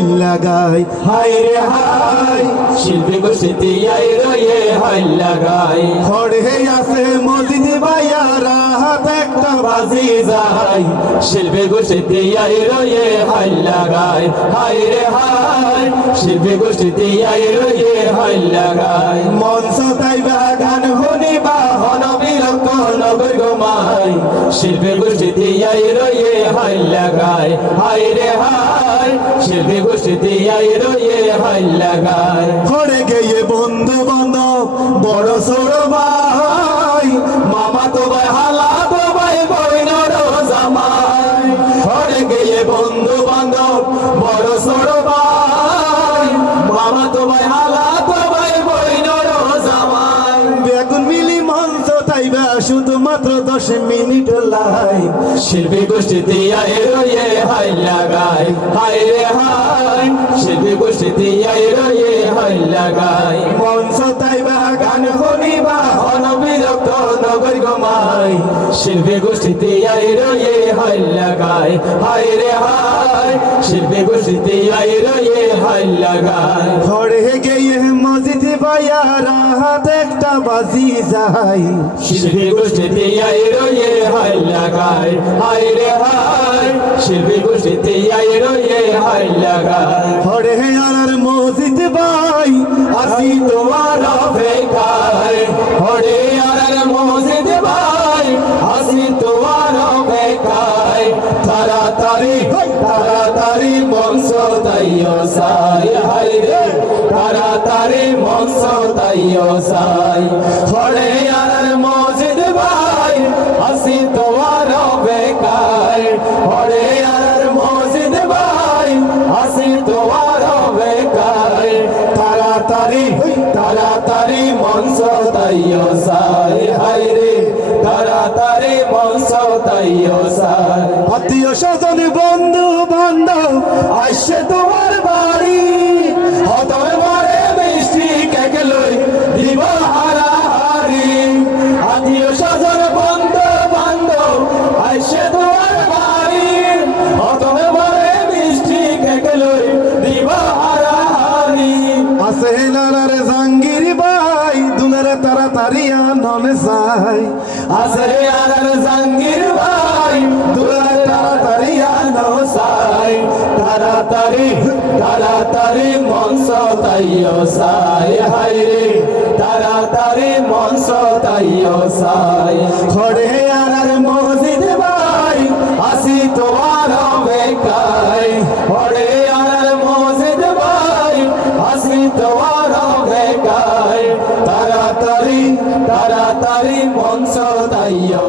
লাগাই হায় রে হায় শিল্পী গোষ্ঠীতে আই রয়ে হাই লাগাই। হরে আছে মসজিদ ভাইয়ারা হাত একটা বাজি যাই শিল্পী গোষ্ঠীতে আই রয়ে হাই লাগাই হায় রে হায় শিল্পী গোষ্ঠীতে আই রয়ে হাই লাগাই। মঞ্চ তাইবা গান শুনিবা হন বিরক্ত নগর গমাই শিল্পী গোষ্ঠীতে আই রয়ে হাই লাগাই। হায় রে হায়, শিল্পী গোষ্ঠীতে আই রয়ে হাই লাগাই। ঘরে গিয়ে বন্ধু বান্ধব, বড় সড় ভাই, মামা তো ভাই, হালা তো ভাই বইনর জামাই। ঘরে গিয়ে বন্ধু বান্ধব, বড় সড় ভাই দশ মিনিট লাই। শিল্পী গোষ্ঠীতে আয় রয়ে হাই লাগাই। হাই রে হাই, শিল্পী গোষ্ঠীতে আয় রয়ে হাই লাগাই। মঞ্চ তাইবা গান শুনিবা, হন বিরক্ত নগর গমাই। শিল্পী গোষ্ঠীতে আই রয়ে হাই লাগাই। হাই রে হাই, শিল্পী গোষ্ঠীতে আই রয়ে হাই লাগাই। ঘরে গিয়ে ভাইয়ারা একটা বাজি যাই শিল্পী গোষ্ঠীতে আই রয়ে হাই লাগাই হাই রে হাই শিল্পী গোষ্ঠীতে আই রয়ে হাই লাগাই ঘরে আর মসজিদ ভাই আসি তোমার অপেক্ষায়। হরে আর মসজিদ ভাই আসি তোমার অপেক্ষায়। তাড়াতাড়ি তাড়াতাড়ি বংশ তাইও সাই হাই রে। তাড়াতাড়ি বংশ তাইও সাই। হরে আর মসজিদ ভাই আসি তোমার অপেক্ষায়। হরে আর মসজিদ ভাই আসি তোমার অপেক্ষায়। তাড়াতাড়ি তাড়াতাড়ি মঞ্চ তাইও সাই। হাই রে, তাড়াতাড়ি মঞ্চ তাইও সাই। আত্মীয় স্বজন বন্ধু বান্ধব আসছে তোমার নারার জাঙ্গির ভাই দুনারে তাড়াতাড়ি আনন চাই। আছে আর জাঙ্গির ভাই দুলার তাড়াতাড়ি আনো সাই তাড়াতাড়ি তাড়াতাড়ি মনস তাইও সাই হাই রে তাড়াতাড়ি মনস তাইও সাই ঘরে আর মসজিদ ভাই আসি তোমার বেকাই তাড়াতাড়ি তাড়াতাড়ি মঞ্চ দাইয়া